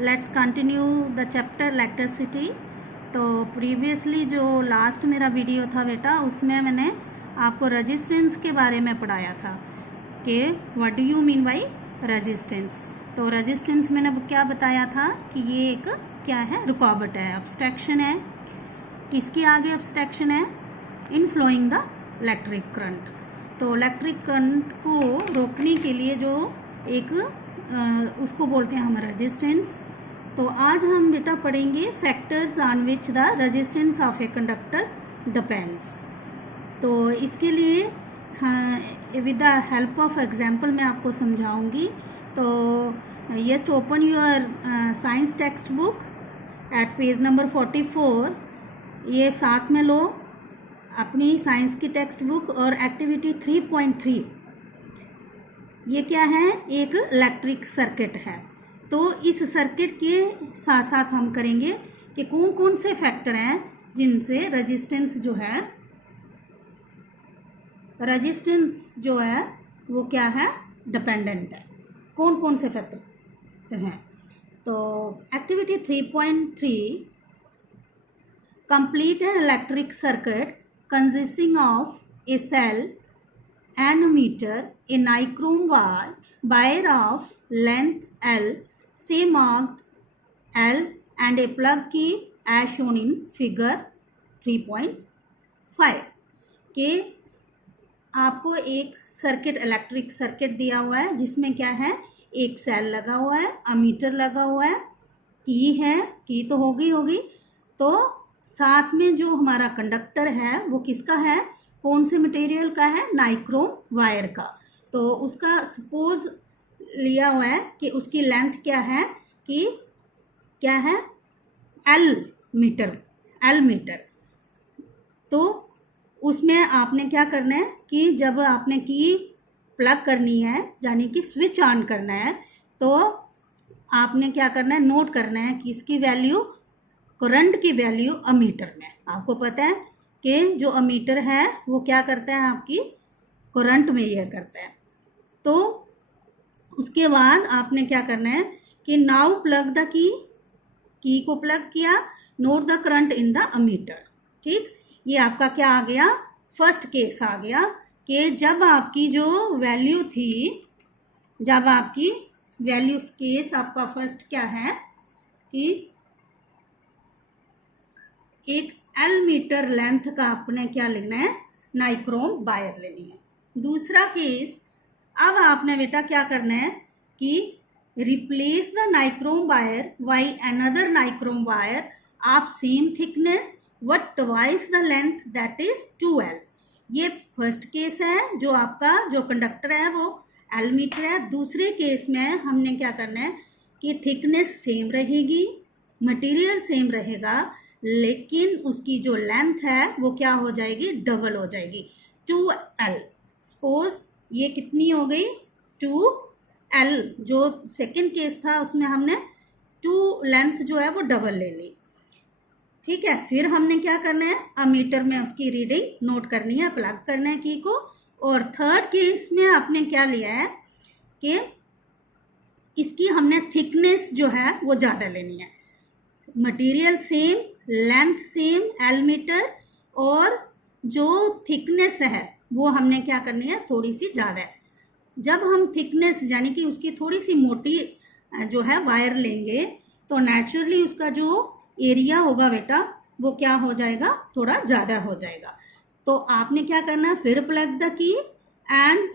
Let's continue the chapter electricity. तो previously जो last मेरा वीडियो था बेटा, उसमें मैंने आपको रेजिस्टेंस के बारे में पढ़ाया था कि what do you mean by resistance. तो रेजिस्टेंस मैंने क्या बताया था कि ये एक क्या है, रुकावट है, ऑब्स्ट्रक्शन है। किसके आगे ऑब्स्ट्रक्शन है? इन फ्लोइंग द इलेक्ट्रिक करंट। तो इलेक्ट्रिक करंट को रोकने के लिए जो एक उसको बोलते हैं हम रेजिस्टेंस। तो आज हम बेटा पढ़ेंगे factors on which the resistance of a conductor depends. तो इसके लिए with the help of example मैं आपको समझाऊंगी। तो just open your science text book at page number 44। ये साथ में लो अपनी साइंस की टेक्स्ट बुक और एक्टिविटी 3.3। ये क्या है? एक इलेक्ट्रिक सर्किट है। तो इस सर्किट के साथ साथ हम करेंगे कि कौन कौन से फैक्टर हैं जिनसे रेजिस्टेंस जो है वो क्या है, डिपेंडेंट है। कौन कौन से फैक्टर हैं? तो activity 3.3, complete an electric circuit consisting of a cell, an ammeter, a nichrome wire of length L, say marked L, and a plug key as shown in figure 3.5 के आपको एक सर्किट, इलेक्ट्रिक सर्किट दिया हुआ है जिसमें क्या है, एक सेल लगा हुआ है, अमीटर लगा हुआ है, की तो होगी। तो साथ में जो हमारा कंडक्टर है वो किसका है, कौन से मटेरियल का है? नाइक्रोम वायर का। तो उसका सपोज लिया हुआ है कि उसकी लेंथ क्या है, कि क्या है, एल मीटर। तो उसमें आपने क्या करना है कि जब आपने की प्लग करनी है, यानी कि स्विच ऑन करना है, तो आपने क्या करना है, नोट करना है कि इसकी वैल्यू, करंट की वैल्यू अमीटर में। आपको पता है कि जो अमीटर है वो क्या करता है, आपकी करंट मेजर करता है। तो उसके बाद आपने क्या करना है कि नाउ प्लग द की को प्लग किया, note the current in the ammeter. ठीक, ये आपका क्या आ गया, फर्स्ट केस आ गया कि जब आपकी जो वैल्यू थी, जब आपकी वैल्यू केस आपका फर्स्ट क्या है कि एक एल मीटर लेंथ का आपने क्या लिखना है, नाइक्रोम वायर लेनी है। दूसरा केस, अब आपने बेटा क्या करना है कि replace the nichrome wire by another nichrome wire of same thickness but twice the length, that is 2L। ये फर्स्ट केस है, जो आपका जो कंडक्टर है वो एल मीटर है। दूसरे केस में हमने क्या करना है कि थिकनेस सेम रहेगी, मटेरियल सेम रहेगा, लेकिन उसकी जो लेंथ है वो क्या हो जाएगी, डबल हो जाएगी, 2L। सपोज ये कितनी हो गई, 2L। जो सेकंड केस था उसमें हमने 2 लेंथ जो है वो डबल ले ली। ठीक है, फिर हमने क्या करना है, अमीटर में उसकी रीडिंग नोट करनी है, प्लग करना है की को। और थर्ड केस में आपने क्या लिया है कि इसकी हमने थिकनेस जो है वो ज़्यादा लेनी है, material same, length same, L metre, और जो थिकनेस है वो हमने क्या करनी है, थोड़ी सी ज़्यादा है। जब हम थिकनेस यानी कि उसकी थोड़ी सी मोटी जो है वायर लेंगे, तो नेचुरली उसका जो एरिया होगा बेटा वो क्या हो जाएगा, थोड़ा ज़्यादा हो जाएगा। तो आपने क्या करना है, फिर plug the key and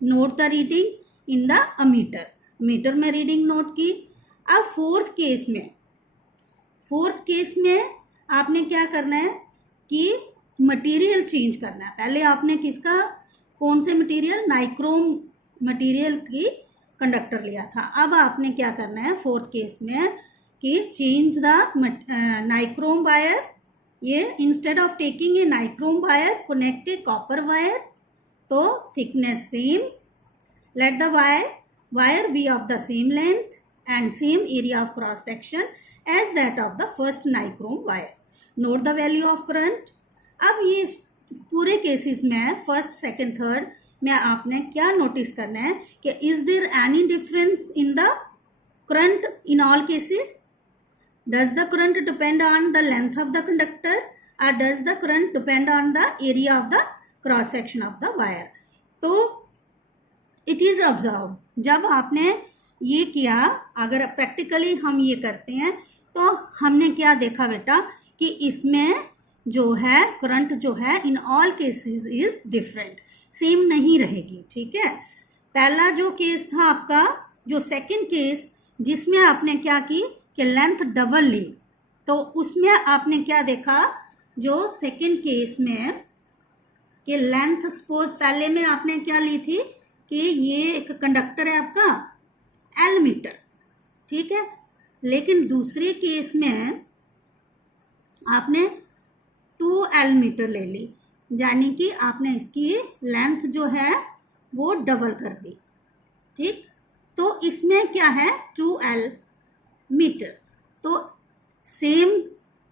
note the reading in the ammeter. Meter में रीडिंग नोट की। अब फोर्थ केस में आपने क्या करना है कि मटेरियल चेंज करना है। पहले आपने किसका, कौन से मटेरियल, नाइक्रोम मटेरियल की कंडक्टर लिया था। अब आपने क्या करना है फोर्थ केस में कि चेंज द नाइक्रोम वायर। ये instead of taking a nichrome wire, connect a copper wire. तो thickness same, let the wire be of the same length and same area of cross section as that of the first nichrome wire. Note the value of current. अब ये पूरे cases में first, second, third में आपने क्या notice करना है कि is there any difference in the current in all cases? Does the current depend on the length of the conductor or does the current depend on the area of the cross section of the wire? तो it is observed, जब आपने ये किया, अगर practically हम ये करते हैं तो हमने क्या देखा बेटा कि इसमें जो है करंट जो है in all cases is different, same नहीं रहेगी। ठीक है, पहला जो केस था आपका, जो सेकंड केस जिसमें आपने क्या की कि लेंथ डबल ली, तो उसमें आपने क्या देखा, जो सेकंड केस में कि लेंथ सपोज पहले में आपने क्या ली थी कि ये एक कंडक्टर है आपका एल मीटर, ठीक है, लेकिन दूसरे केस में आपने 2L मीटर ले ली, यानी कि आपने इसकी लेंथ जो है वो डबल कर दी। ठीक, तो इसमें क्या है 2L मीटर, तो सेम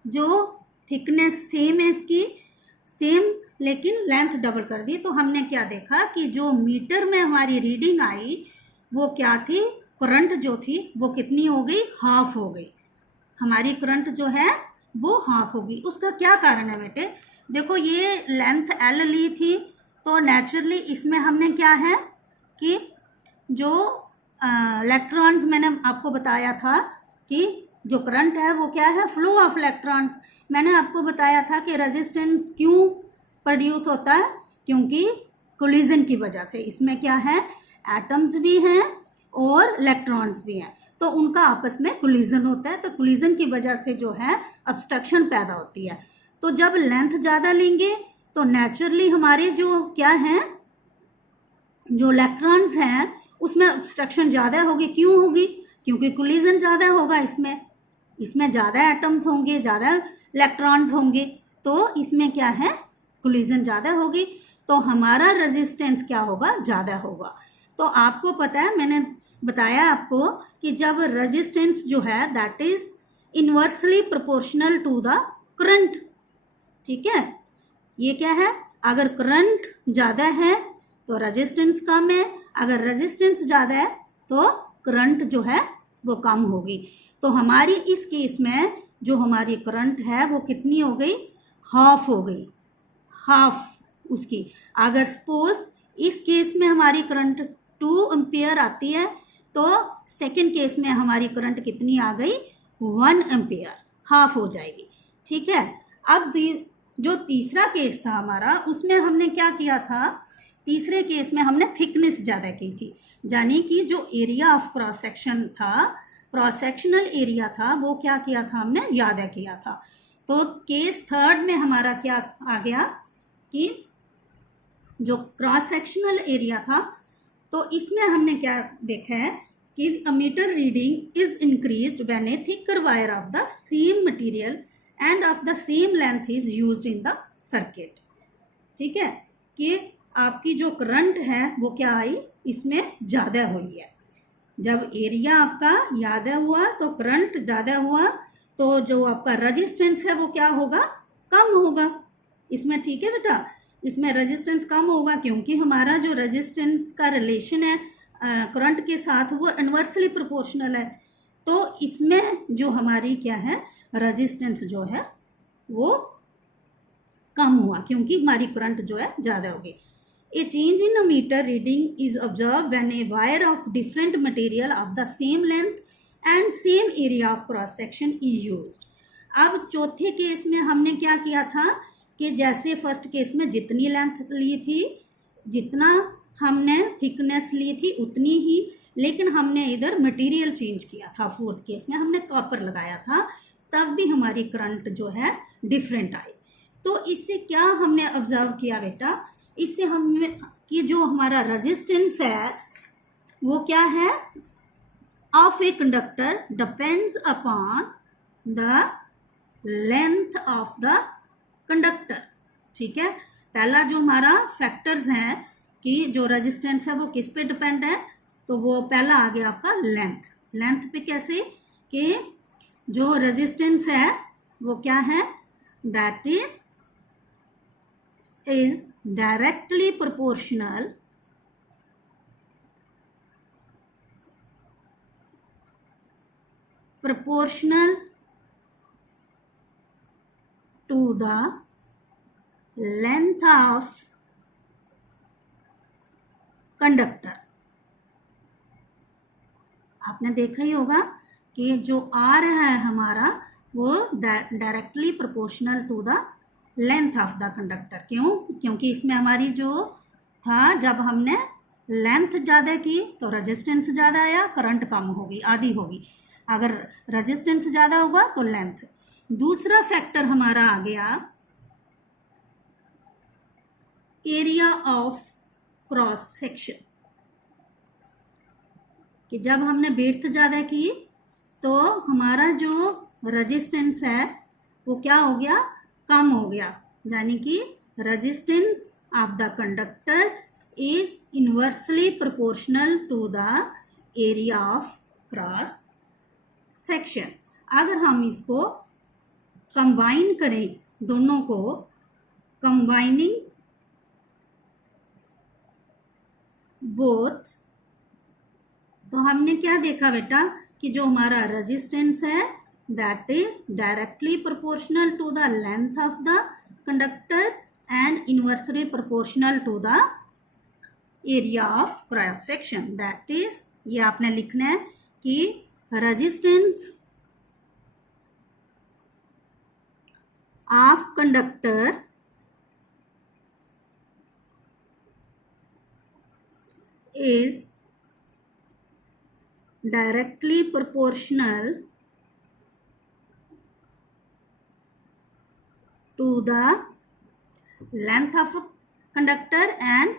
जो थिकनेस सेम है इसकी, सेम लेकिन लेंथ डबल कर दी। तो हमने क्या देखा कि जो मीटर में हमारी रीडिंग आई वो क्या थी, करंट जो थी वो कितनी हो गई, हाफ हो गई, हमारी करंट जो है वो हाफ होगी। उसका क्या कारण है बेटे, देखो ये लेंथ एल ली थी तो नेचुरली इसमें हमने क्या है कि जो इलेक्ट्रॉन्स मैंने आपको बताया था कि जो करंट है वो क्या है, फ्लो ऑफ इलेक्ट्रॉन्स। मैंने आपको बताया था कि रेजिस्टेंस क्यों प्रोड्यूस होता है, क्योंकि कोलिजन की वजह से। इसमें क्या है, एटम्स भी हैं और इलेक्ट्रॉन्स भी हैं, तो उनका आपस में कोलिजन होता है, तो कोलिजन की वजह से जो है ऑब्स्ट्रक्शन पैदा होती है। तो जब लेंथ ज़्यादा लेंगे तो नेचुरली हमारे जो क्या हैं, जो इलेक्ट्रॉन्स हैं उसमें ऑब्स्ट्रक्शन ज़्यादा होगी। क्यों होगी, क्योंकि कोलिजन ज़्यादा होगा, इसमें ज़्यादा एटम्स होंगे, ज़्यादा इलेक्ट्रॉन्स होंगे, तो इसमें क्या है कोलिजन ज़्यादा होगी, तो हमारा रेजिस्टेंस क्या होगा, ज़्यादा होगा। तो आपको पता है, मैंने बताया आपको कि जब रेजिस्टेंस जो है that is inversely proportional to the current. ठीक है, ये क्या है, अगर करंट ज़्यादा है तो रेजिस्टेंस कम है, अगर रेजिस्टेंस ज़्यादा है तो करंट जो है वो कम होगी। तो हमारी इस केस में जो हमारी करंट है वो कितनी हो गई, हाफ हो गई, हाफ उसकी। अगर सपोज इस केस में हमारी करंट 2 एम्पियर आती है तो सेकंड केस में हमारी करंट कितनी आ गई, 1 एम्पियर, हाफ हो जाएगी। ठीक है, अब जो तीसरा केस था हमारा, उसमें हमने क्या किया था, तीसरे केस में हमने थिकनेस ज़्यादा की थी, यानी कि जो एरिया ऑफ क्रॉस सेक्शन था, क्रॉस सेक्शनल एरिया था, वो क्या किया था, हमने ज़्यादा किया था। तो केस थर्ड में हमारा क्या आ गया कि जो क्रॉस सेक्शनल एरिया था, तो इसमें हमने क्या देखा है कि uh meter reading is increased when a thicker wire of the same material and of the same length is used in the circuit. ठीक है, कि आपकी जो करंट है वो क्या आई, इसमें ज़्यादा हुई है। जब एरिया आपका ज़्यादा हुआ तो करंट ज़्यादा हुआ, तो जो आपका रेजिस्टेंस है वो क्या होगा, कम होगा इसमें। ठीक है बेटा, इसमें रेजिस्टेंस कम होगा क्योंकि हमारा जो रेजिस्टेंस का रिलेशन है करंट के साथ वो इनवर्सली प्रोपोर्शनल है। तो इसमें जो हमारी क्या है, रेजिस्टेंस जो है वो कम हुआ क्योंकि हमारी करंट जो है ज़्यादा होगी। A change in a meter reading is observed when a wire of different material of the same length and same area of cross section is used. अब चौथे केस में हमने क्या किया था कि जैसे फर्स्ट केस में जितनी लेंथ ली थी, जितना हमने थिकनेस ली थी उतनी ही, लेकिन हमने इधर मटेरियल चेंज किया था। फोर्थ केस में हमने कॉपर लगाया था, तब भी हमारी करंट जो है डिफरेंट आई। तो इससे क्या हमने ऑब्जर्व किया बेटा, इससे हमने कि जो हमारा रेजिस्टेंस है वो क्या है, of a conductor depends upon the length of the conductor. ठीक है, पहला जो हमारा फैक्टर्स हैं कि जो रेजिस्टेंस है वो किस पे डिपेंड है, तो वो पहला आ गया आपका लेंथ। लेंथ पे कैसे कि जो रेजिस्टेंस है वो क्या है, that is directly proportional proportional to the length of conductor। आपने देखा ही होगा कि जो आर है हमारा वो directly proportional to the length of the conductor. क्यों? क्योंकि इसमें हमारी जो था, जब हमने लेंथ ज़्यादा की तो रेजिस्टेंस ज़्यादा आया, करंट कम होगी, आधी होगी। अगर रेजिस्टेंस ज़्यादा होगा तो लेंथ। दूसरा फैक्टर हमारा आ गया एरिया ऑफ क्रॉस सेक्शन, कि जब हमने बेड्थ ज़्यादा की तो हमारा जो रेजिस्टेंस है वो क्या हो गया? कम हो गया। यानी कि resistance of the conductor is inversely proportional to the area of cross section. अगर हम इसको कंबाइन करें, दोनों को कंबाइनिंग बोथ, तो हमने क्या देखा बेटा कि जो हमारा रेजिस्टेंस है that is directly proportional to the length of the conductor and inversely proportional to the area of cross section. That is, ये आपने लिखना है कि resistance of conductor is directly proportional to the length of conductor and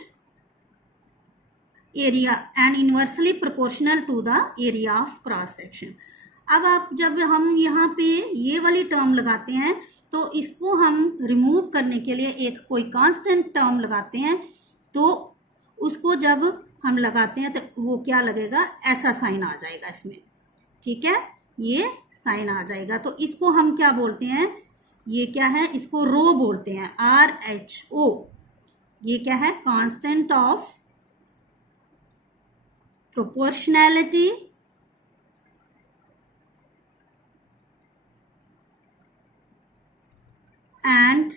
area and inversely proportional to the area of cross section। अब आप जब हम यहाँ पे ये वाली टर्म लगाते हैं तो इसको हम रिमूव करने के लिए एक कोई कांस्टेंट टर्म लगाते हैं, तो उसको जब हम लगाते हैं तो वो क्या लगेगा? ऐसा साइन आ जाएगा इसमें, ठीक है, ये साइन आ जाएगा। तो इसको हम क्या बोलते हैं? ये क्या है? इसको रो बोलते हैं, RHO। ये क्या है? Constant of proportionality and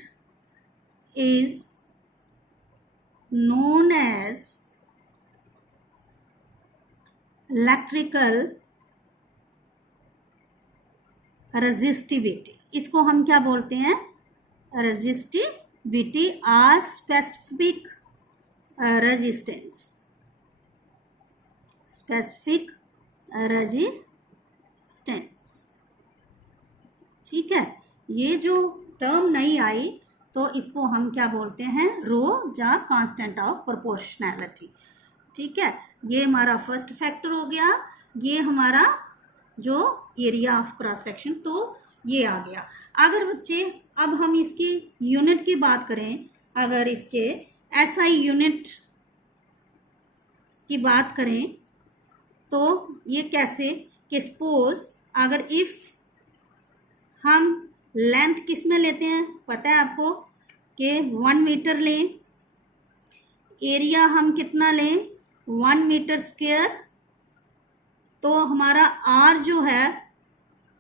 is known as electrical resistivity. इसको हम क्या बोलते हैं? Resistivity or specific resistance, specific resistance, ठीक है। ये जो टर्म नहीं आई तो इसको हम क्या बोलते हैं? रो या कांस्टेंट ऑफ प्रोपोर्शनैलिटी, ठीक है। ये हमारा फर्स्ट फैक्टर हो गया। ये हमारा जो एरिया ऑफ क्रॉस सेक्शन, तो ये आ गया। अगर बच्चे अब हम इसकी यूनिट की बात करें, अगर इसके SI यूनिट की बात करें तो ये कैसे कि सपोज अगर इफ हम लेंथ किस में लेते हैं पता है आपको कि 1 मीटर लें, एरिया हम कितना लें? 1 मीटर स्क्वायर। तो हमारा R जो है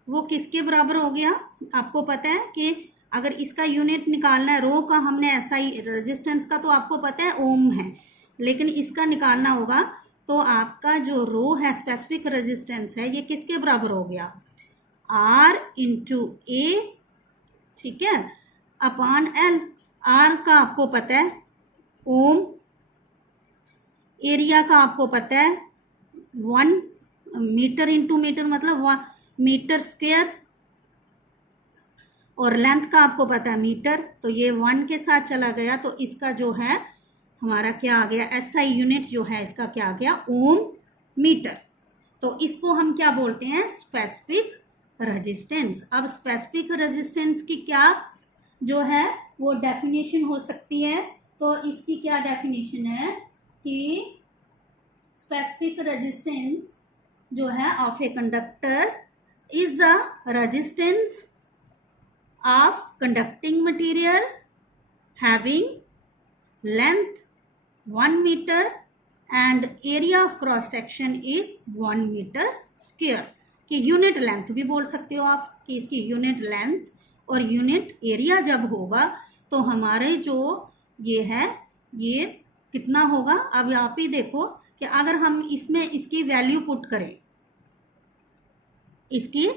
वो किसके बराबर हो गया? आपको पता है कि अगर इसका यूनिट निकालना है, रो का हमने SI रेजिस्टेंस का तो आपको पता है ओम है, लेकिन इसका निकालना होगा तो आपका जो रो है स्पेसिफिक रेजिस्टेंस है, ये किसके बराबर हो गया? R इंटू A, ठीक है, अपॉन L। R का आपको पता है ओम, एरिया का आपको पता है 1 मीटर इंटू मीटर मतलब 1 मीटर स्क्वायर, और लेंथ का आपको पता है मीटर, तो ये 1 के साथ चला गया, तो इसका जो है हमारा क्या आ गया? SI यूनिट जो है इसका क्या आ गया? ओम मीटर। तो इसको हम क्या बोलते हैं? Specific resistance. अब स्पेसिफिक रेजिस्टेंस की क्या जो है वो डेफिनेशन हो सकती है, तो इसकी क्या डेफिनेशन है कि स्पेसिफिक रेजिस्टेंस जो है of a conductor is the resistance of conducting material having length 1 metre and area of cross section is 1 meter square। कि यूनिट लेंथ भी बोल सकते हो आप कि इसकी यूनिट लेंथ और यूनिट एरिया जब होगा तो हमारे जो ये है ये कितना होगा। अब आप ही देखो कि अगर हम इसमें इसकी वैल्यू पुट करें, इसकी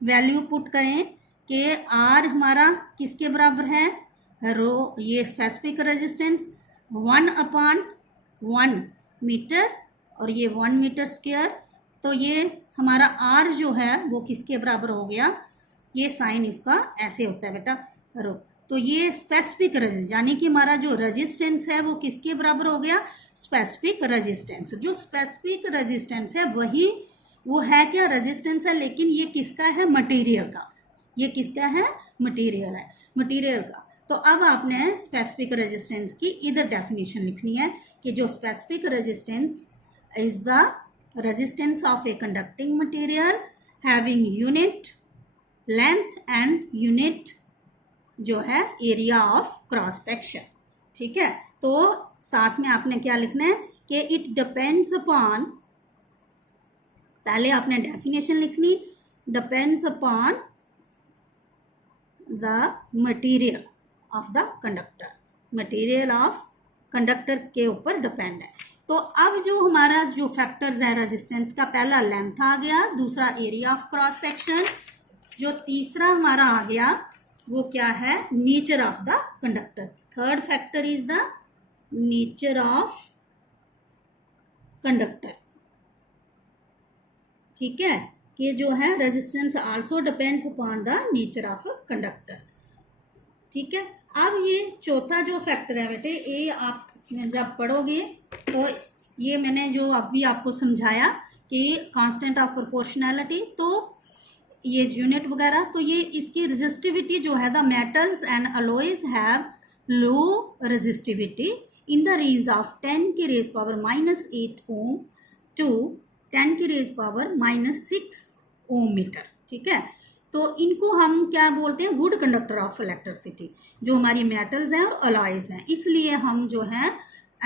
वैल्यू पुट करें कि आर हमारा किसके बराबर है, रो ये स्पेसिफिक रेजिस्टेंस 1/1 मीटर और ये 1 मीटर स्क्वायर, तो ये हमारा आर जो है वो किसके बराबर हो गया, ये साइन इसका ऐसे होता है बेटा रो। तो ये स्पेसिफिक रेजिस्टेंस यानी कि हमारा जो रेजिस्टेंस है वो किसके बराबर हो गया, स्पेसिफिक रेजिस्टेंस। जो स्पेसिफिक रेजिस्टेंस है वही वो है क्या, रेजिस्टेंस है, लेकिन ये किसका है, मटेरियल का। ये किसका है, मटेरियल है, मटेरियल का। तो अब आपने स्पेसिफिक रेजिस्टेंस की इधर डेफिनेशन लिखनी है कि जो specific resistance is the resistance of a conducting material having unit length and unit जो है एरिया ऑफ क्रॉस सेक्शन। ठीक है, तो साथ में आपने क्या लिखना है कि इट डिपेंड्स अपॉन, पहले आपने डेफिनेशन लिखनी, depends upon the material of the conductor, material of conductor के ऊपर डिपेंड है। तो अब जो हमारा जो फैक्टर्स है रेजिस्टेंस का, पहला लेंथ आ गया, दूसरा एरिया ऑफ क्रॉस सेक्शन, जो तीसरा हमारा आ गया वो क्या है, nature of the conductor. Third factor is the nature of conductor. ठीक है, ये जो है resistance also depends upon the nature of conductor. ठीक है, अब ये चौथा जो फैक्टर है बेटे, ये आप जब पढ़ोगे तो ये मैंने जो अभी आपको समझाया कि कांस्टेंट ऑफ प्रोपोर्शनैलिटी, तो ये यूनिट वगैरह, तो ये इसकी रेजिस्टिविटी जो है, the metals and alloys have low resistivity in the range of 10 की रेज पावर -8 ओम टू 10 की रेज पावर -6 ओम मीटर। ठीक है, तो इनको हम क्या बोलते हैं, गुड कंडक्टर ऑफ इलेक्ट्रिसिटी, जो हमारी मेटल्स हैं और अलॉयज हैं। इसलिए हम जो है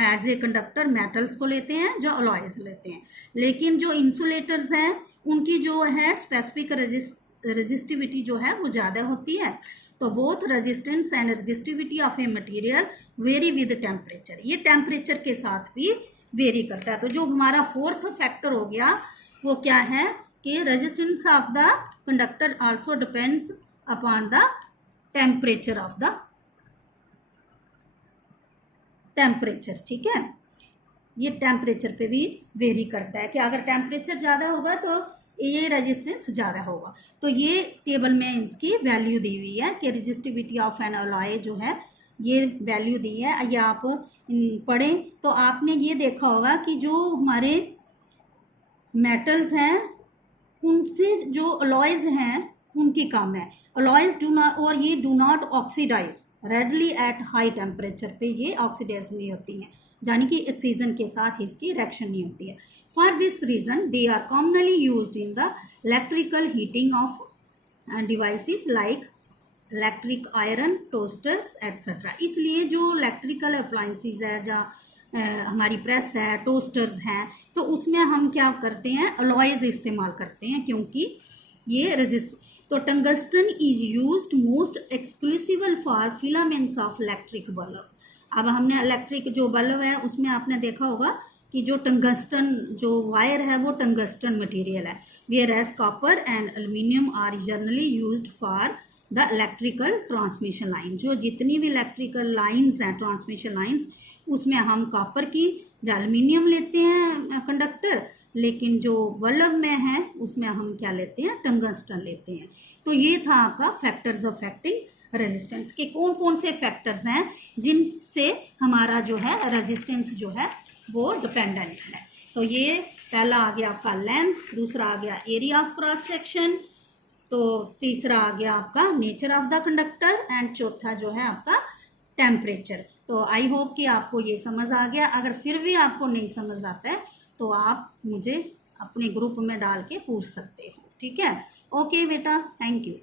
एज ए कंडक्टर मेटल्स को लेते हैं, जो अलॉयज लेते हैं। लेकिन जो इंसुलेटर्स हैं उनकी जो है स्पेसिफिक रेजिस्टिविटी जो है वो ज़्यादा होती है। तो both resistance and resistivity of a material very with temperature, ये टेम्परेचर के साथ भी वेरी करता है। तो जो हमारा फोर्थ फैक्टर हो गया वो क्या है कि resistance of the conductor also depends upon the temperature of the temperature. ठीक है, ये टेम्परेचर पे भी वेरी करता है कि अगर टेम्परेचर ज़्यादा होगा तो ये रेजिस्टेंस ज़्यादा होगा। तो ये टेबल में इसकी वैल्यू दी हुई है कि रेजिस्टिविटी ऑफ एन अलॉय जो है ये वैल्यू दी है। ये आप पढ़ें तो आपने ये देखा होगा कि जो हमारे मेटल्स हैं उनसे जो अलॉयज हैं उनकी कम है, अलॉयज डू नॉट, और ये do not oxidize readily at high temperature पे, ये ऑक्सीडाइज नहीं होती हैं, यानी कि सीजन के साथ इसकी रिएक्शन नहीं होती है। For this reason they are commonly used in the electrical heating of devices like electric iron, toasters etcetera. इसलिए जो इलेक्ट्रिकल अप्लायंसेस है, जहाँ हमारी प्रेस है, टोस्टर्स हैं, तो उसमें हम क्या करते हैं, अलॉयज इस्तेमाल करते हैं, क्योंकि ये रजिस्ट। तो tungsten is used most exclusively for filaments of electric bulb. अब हमने इलेक्ट्रिक जो बल्ब है उसमें आपने देखा होगा कि जो टंगस्टन जो वायर है वो टंगस्टन मटेरियल है, whereas copper and aluminium are generally used for the electrical transmission line. जो जितनी भी इलेक्ट्रिकल लाइंस हैं, ट्रांसमिशन लाइंस, उसमें हम कॉपर की या एल्यूमिनियम लेते हैं कंडक्टर, लेकिन जो बल्ब में है उसमें हम क्या लेते हैं, टंगस्टन लेते हैं। तो ये था आपका फैक्टर्स अफेक्टिंग रेजिस्टेंस के कौन कौन से फैक्टर्स हैं जिनसे हमारा जो है रेजिस्टेंस जो है वो डिपेंडेंट है। तो ये पहला आ गया आपका लेंथ, दूसरा आ गया एरिया ऑफ क्रॉस सेक्शन, तो तीसरा आ गया आपका nature of the conductor, and चौथा जो है आपका टेम्परेचर। तो आई होप कि आपको ये समझ आ गया। अगर फिर भी आपको नहीं समझ आता है तो आप मुझे अपने ग्रुप में डाल के पूछ सकते हो। ठीक है, ओके बेटा, थैंक यू।